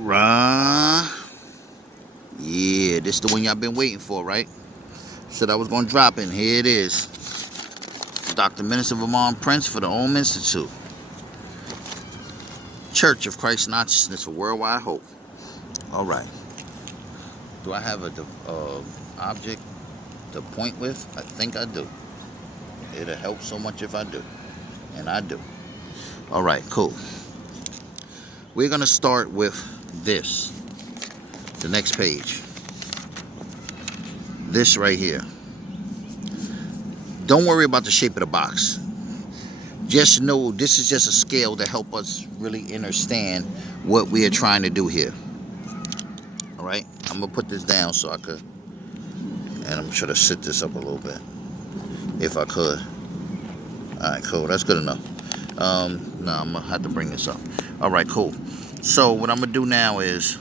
Right. Yeah, this is the one y'all been waiting for, right? Said I was gonna drop in. Here it is. Dr. Minister Vermont Prince for the Om Institute. Church of Christ Consciousness for Worldwide Hope. All right. Do I have a object to point with? I think I do. It'll help so much if I do. And I do. All right, cool. We're gonna start with this. The next page. This right here. Don't worry about the shape of the box. Just know this is just a scale to help us really understand what we are trying to do here. All right, I'm gonna put this down so I could, and I'm trying to sit this up a little bit, if I could. All right, cool. That's good enough. No, I'm gonna have to bring this up. All right, cool. So what I'm gonna do now is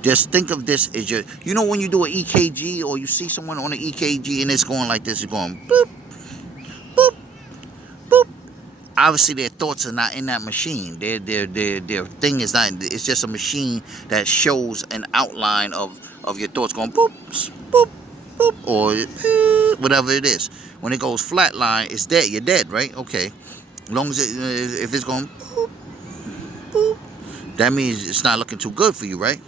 just think of this as your, you know, when you do an EKG or you see someone on an EKG and it's going like this, it's going boop, boop, boop. Obviously, their thoughts are not in that machine. Their thing is not. It's just a machine that shows an outline of your thoughts going boop, boop, boop, or whatever it is. When it goes flatline, it's dead. You're dead, right? Okay. As long as if it's going boop, boop, that means it's not looking too good for you, right?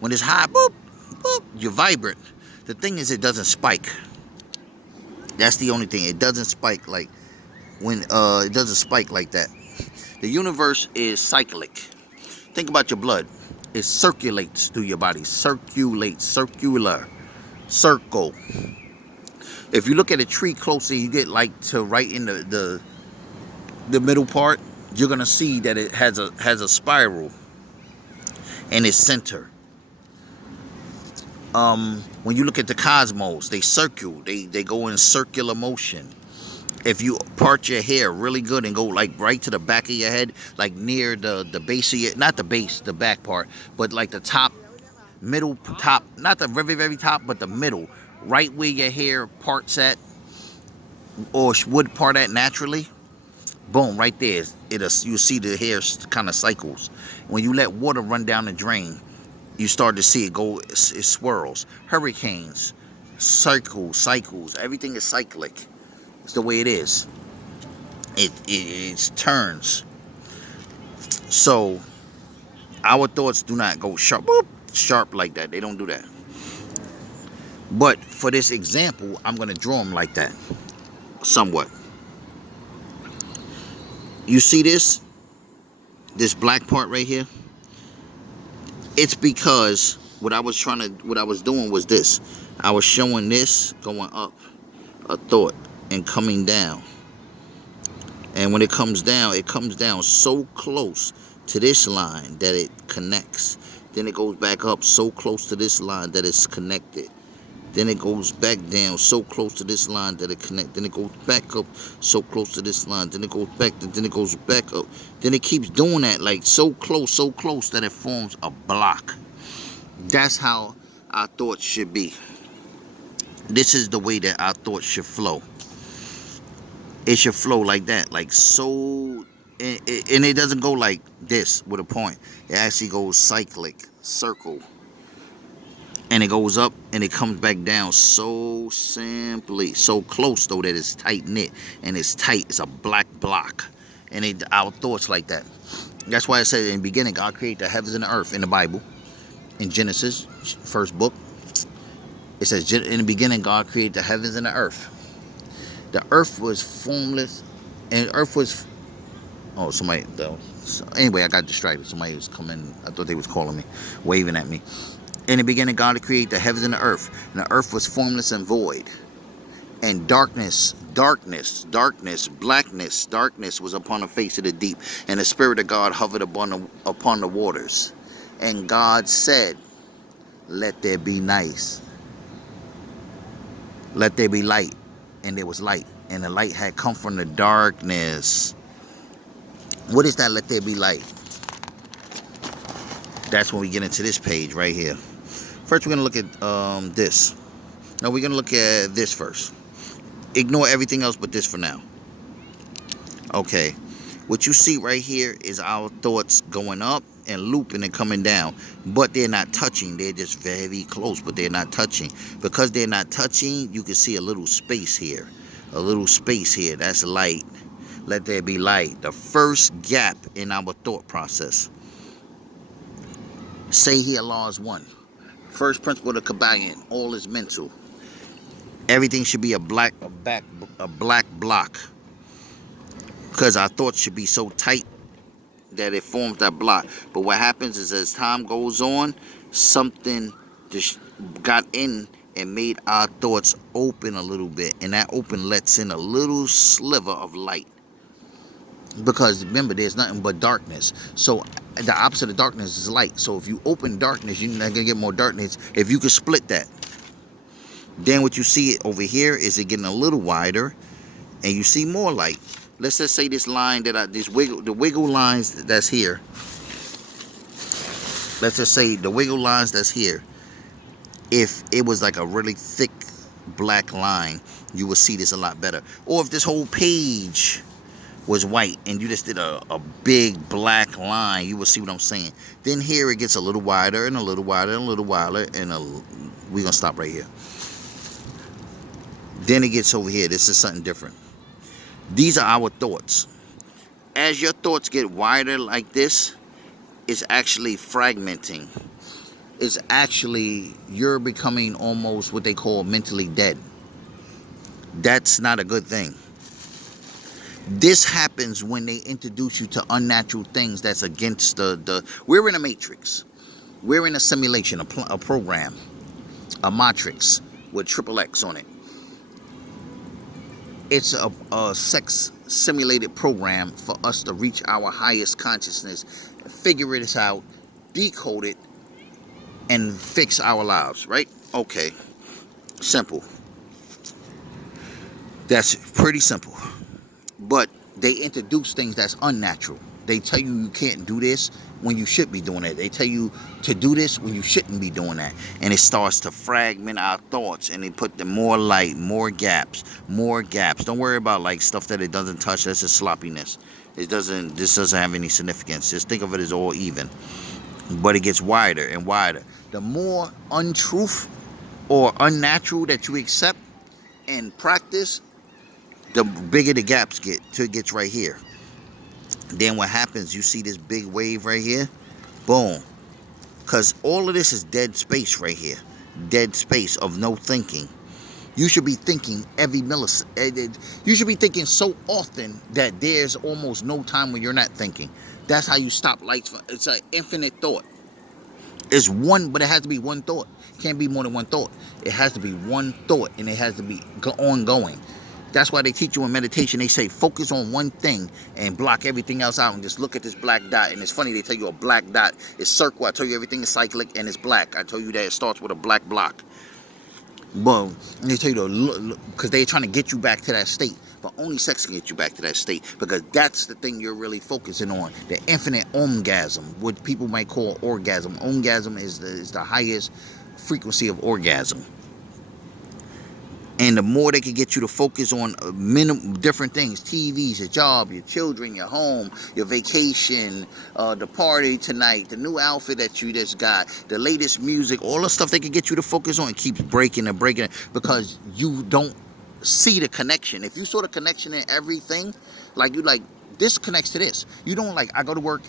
When it's high, boop, boop, you're vibrant. The thing is, it doesn't spike. That's the only thing. It doesn't spike like when it doesn't spike like that. The universe is cyclic. Think about your blood. It circulates through your body. Circulates, circular, circle. If you look at a tree closely, you get like to right in the middle part. You're gonna see that it has a spiral in its center. When you look at the cosmos, they circle. They go in circular motion. If you part your hair really good and go like right to the back of your head, like near the base of your, not the base, the back part, but like the top, middle top, not the very, very top, but the middle, right where your hair parts at, or would part at naturally, boom, right there, you see the hair kind of cycles. When you let water run down the drain, you start to see it go, it swirls. Hurricanes, cycles, everything is cyclic. It's the way it is. It turns. So our thoughts do not go sharp, boop, sharp like that. They don't do that. But for this example, I'm going to draw them like that, somewhat. You see this black part right here? It's because what I was doing was this. I was showing this going up, a thought, and coming down. And when it comes down so close to this line that it connects. Then it goes back up so close to this line that it's connected. Then it goes back down so close to this line that it connects. Then it goes back up so close to this line. Then it goes back. Then it goes back up. Then it keeps doing that, like so close that it forms a block. That's how our thoughts should be. This is the way that our thoughts should flow. It should flow like that, like so, and it doesn't go like this with a point. It actually goes cyclic, circle. And it goes up and it comes back down so simply, so close though that it's tight knit and it's tight. It's a black block, and our thoughts like that. That's why it says in the beginning God created the heavens and the earth in the Bible, in Genesis, first book. It says in the beginning God created the heavens and the earth. The earth was formless, and earth was. Oh, somebody though. So anyway, I got distracted. Somebody was coming. I thought they was calling me, waving at me. In the beginning, God created the heavens and the earth was formless and void. And darkness, blackness was upon the face of the deep. And the Spirit of God hovered upon the waters. And God said, "Let there be nice. Let there be light." And there was light. And the light had come from the darkness. What is that? Let there be light. That's when we get into this page right here. First, we're going to look at this. No, we're going to look at this first. Ignore everything else but this for now. Okay. What you see right here is our thoughts going up and looping and coming down, but they're not touching. They're just very close, but they're not touching. Because they're not touching, you can see a little space here. A little space here. That's light. Let there be light. The first gap in our thought process. Say here, law is one. First principle of Kabbalion, all is mental. Everything should be a black block. Because our thoughts should be so tight that it forms that block. But what happens is as time goes on, something just got in and made our thoughts open a little bit. And that open lets in a little sliver of light. Because remember, there's nothing but darkness. So the opposite of darkness is light. So if you open darkness, you're not going to get more darkness. If you could split that. Then what you see over here is it getting a little wider. And you see more light. Let's just say this line that the wiggle lines that's here. Let's just say the wiggle lines that's here. If it was like a really thick black line, you would see this a lot better. Or if this whole page was white and you just did a big black line, you would see what I'm saying. Then here it gets a little wider and a little wider and a little wider, and we're gonna stop right here. Then it gets over here. This is something different. These are our thoughts. As your thoughts get wider like this, it's actually fragmenting. It's actually, you're becoming almost what they call mentally dead. That's not a good thing. This happens when they introduce you to unnatural things that's against we're in a matrix. We're in a simulation, a program, a Matrixxx with XXX on it. It's a sex simulated program for us to reach our highest consciousness, figure this out, decode it, and fix our lives, right? Okay. Simple. That's pretty simple. But they introduce things that's unnatural. They tell you you can't do this when you should be doing it. They tell you to do this when you shouldn't be doing that. And it starts to fragment our thoughts, and they put the more light, more gaps. Don't worry about like stuff that it doesn't touch. That's just sloppiness. This doesn't have any significance. Just think of it as all even. But it gets wider and wider. The more untruth or unnatural that you accept and practice, the bigger the gaps get till it gets right here. Then what happens, you see this big wave right here? Boom. Because all of this is dead space right here. Dead space of no thinking. You should be thinking every millisecond. You should be thinking so often that there's almost no time when you're not thinking. That's how you stop lights. It's an infinite thought. It's one, but it has to be one thought. It can't be more than one thought. It has to be one thought, and it has to be ongoing. That's why they teach you in meditation. They say focus on one thing and block everything else out and just look at this black dot. And it's funny, they tell you a black dot is circle. I tell you everything is cyclic and it's black. I tell you that it starts with a black block. Boom. And they tell you because they're trying to get you back to that state. But only sex can get you back to that state, because that's the thing you're really focusing on. The infinite orgasm, what people might call orgasm. Orgasm is the highest frequency of orgasm. And the more they can get you to focus on different things, TVs, your job, your children, your home, your vacation, the party tonight, the new outfit that you just got, the latest music, all the stuff they can get you to focus on, keeps breaking and breaking, because you don't see the connection. If you saw the connection in everything, this connects to this. You don't I go to work,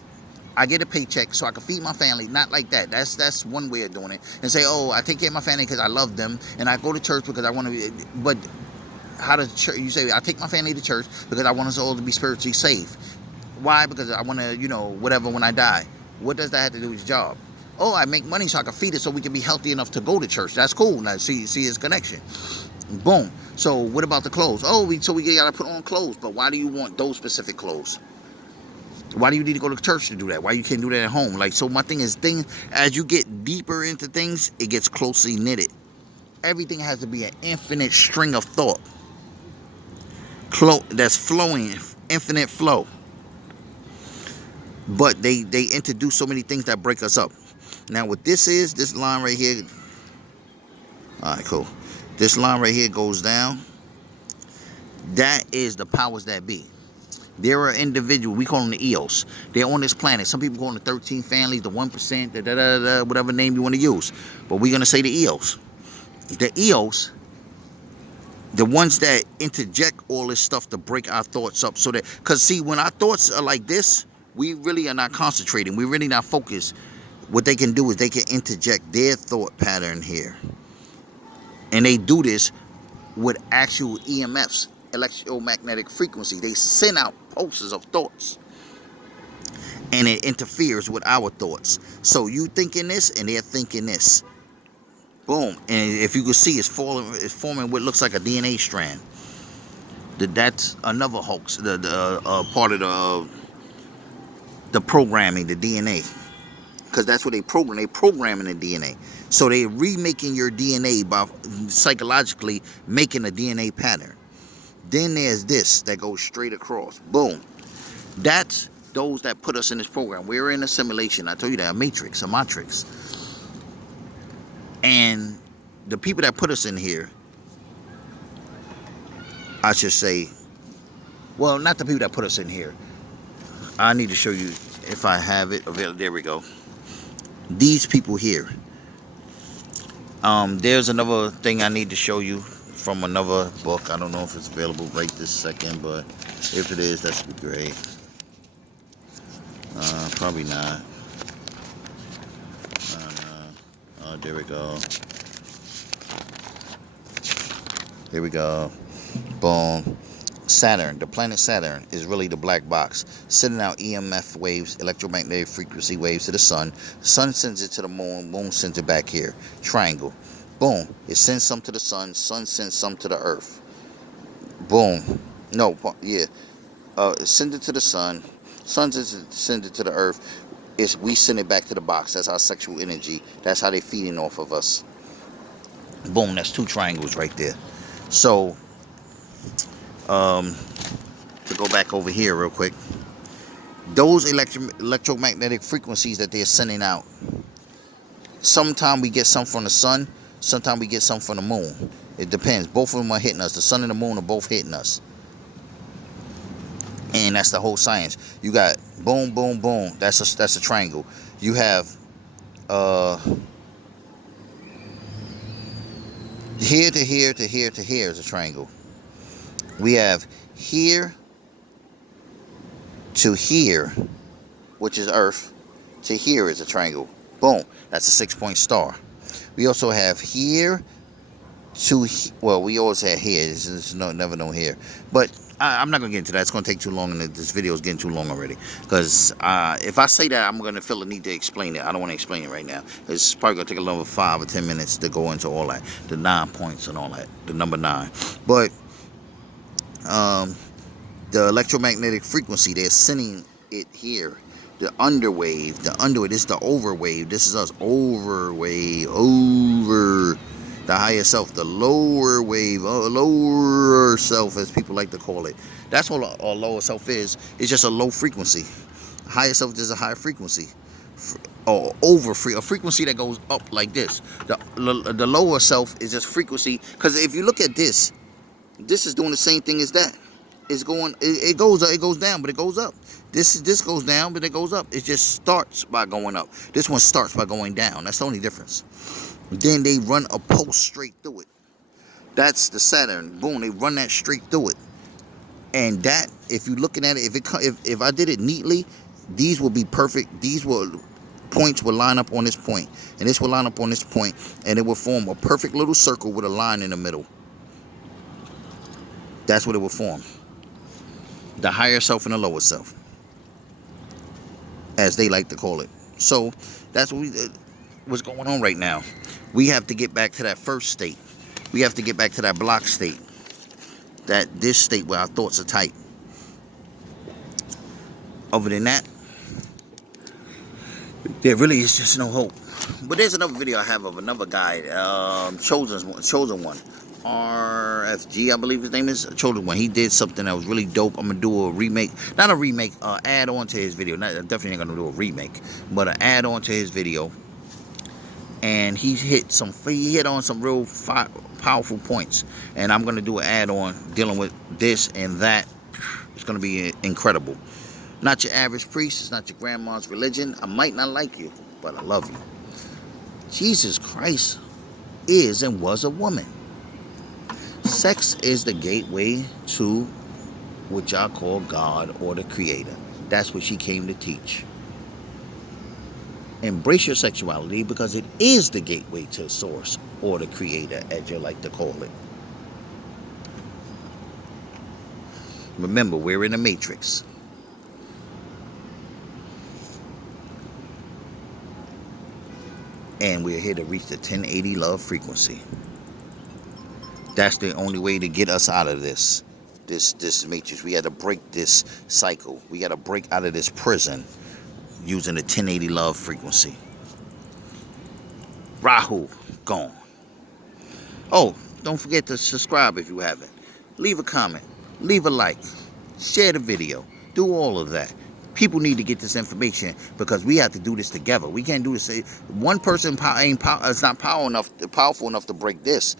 I get a paycheck so I can feed my family. Not like that. That's one way of doing it. And say, oh, I take care of my family because I love them, and I go to church because I want to. But how does church? You say I take my family to church because I want us all to be spiritually safe. Why? Because I want to, whatever when I die. What does that have to do with your job? Oh, I make money so I can feed it so we can be healthy enough to go to church. That's cool. Now see his connection. Boom. So what about the clothes? Oh, we gotta put on clothes. But why do you want those specific clothes? Why do you need to go to church to do that? Why you can't do that at home? So my thing is, as you get deeper into things, it gets closely knitted. Everything has to be an infinite string of thought. That's flowing, infinite flow. But they introduce so many things that break us up. Now what this is, this line right here. Alright, cool. This line right here goes down. That is the powers that be. There are individuals, we call them the EOS. They're on this planet. Some people call them the 13 families, the 1%, whatever name you want to use. But we're going to say the EOS. The EOS, the ones that interject all this stuff to break our thoughts up. So that, because see, when our thoughts are like this, we really are not concentrating. We're really not focused. What they can do is they can interject their thought pattern here. And they do this with actual EMFs, electromagnetic frequency. They send out pulses of thoughts. And it interferes with our thoughts. So you thinking this and they're thinking this. Boom. And if you can see, it's forming what looks like a DNA strand. That's another hoax. The part of the programming, the DNA. Because that's what they program. They programming the DNA. So they're remaking your DNA by psychologically making a DNA pattern. Then there's this that goes straight across. Boom. That's those that put us in this program. We're in a simulation. I told you that, a Matrixxx. And the people that put us in here, I should say, well, not the people that put us in here. I need to show you if I have it available. There we go. These people here. There's another thing I need to show you from another book. I don't know if it's available right this second, but if it is, that would be great. Probably not. Oh, there we go. Here we go. Boom. Saturn, the planet Saturn, is really the black box, sending out EMF waves, electromagnetic frequency waves to the sun. The sun sends it to the moon, moon sends it back here. Triangle. Boom. It sends some to the sun sends some to the earth. Boom. No, yeah. Send it to the sun send it to the earth. We send it back to the box. That's our sexual energy. That's how they're feeding off of us. Boom. That's two triangles right there. So, to go back over here real quick, those electromagnetic frequencies that they're sending out, sometimes we get some from the sun, sometimes we get some from the moon. It depends. Both of them are hitting us. The sun and the moon are both hitting us. And that's the whole science. You got boom, boom, boom. That's a triangle. You have here to here to here to here is a triangle. We have here to here, which is Earth, to here is a triangle. Boom. That's a 6-point star. We also have here to, well, we always had here. There's never no here. But I'm not going to get into that. It's going to take too long, and this video is getting too long already. Because if I say that, I'm going to feel the need to explain it. I don't want to explain it right now. It's probably going to take another 5 or 10 minutes to go into all that. The 9 points and all that. The number 9. But the electromagnetic frequency, they're sending it here. The underwave, this is the overwave. This is us, overwave, over the higher self, the lower wave, lower self, as people like to call it. That's what a lower self is. It's just a low frequency. Higher self is a higher frequency, or a frequency that goes up like this. The lower self is just frequency. Because if you look at this, this is doing the same thing as that. It's going, it goes down, but it goes up. This goes down, but it goes up. It just starts by going up. This one starts by going down. That's the only difference. Then they run a pulse straight through it. That's the Saturn. Boom, they run that straight through it. And that, if you're looking at it, if I did it neatly, these will be perfect. Points will line up on this point, and this will line up on this point, and it will form a perfect little circle with a line in the middle. That's what it will form. The higher self and the lower self, as they like to call it. So that's what's going on right now. We have to get back to that first state. We have to get back to that block state. This state where our thoughts are tight. Other than that, there really is just no hope. But there's another video I have of another guy, chosen one. RFG, I believe his name is, chosen one. He did something that was really dope. I'm gonna do a remake, not a remake, add on to his video. Definitely ain't gonna do a remake, but an add on to his video. And he hit on some real powerful points. And I'm gonna do an add on dealing with this and that. It's going to be incredible. Not your average priest. It's not your grandma's religion. I might not like you, but I love you. Jesus Christ is and was a woman. Sex is the gateway to what y'all call God or the Creator. That's what she came to teach. Embrace your sexuality because it is the gateway to Source or the Creator, as you like to call it. Remember, we're in the Matrix. And we're here to reach the 1080 love frequency. That's the only way to get us out of this matrix. We had to break this cycle. We got to break out of this prison using the 1080 love frequency. Rahu, gone. Oh, don't forget to subscribe if you haven't. Leave a comment. Leave a like. Share the video. Do all of that. People need to get this information because we have to do this together. We can't do this. One person is not powerful enough to break this.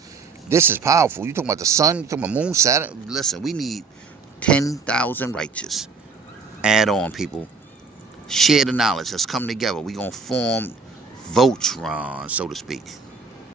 This is powerful. You talking about the sun? You talking about moon, Saturn? Listen, we need 10,000 righteous. Add on, people. Share the knowledge. Let's come together. We're going to form Voltron, so to speak.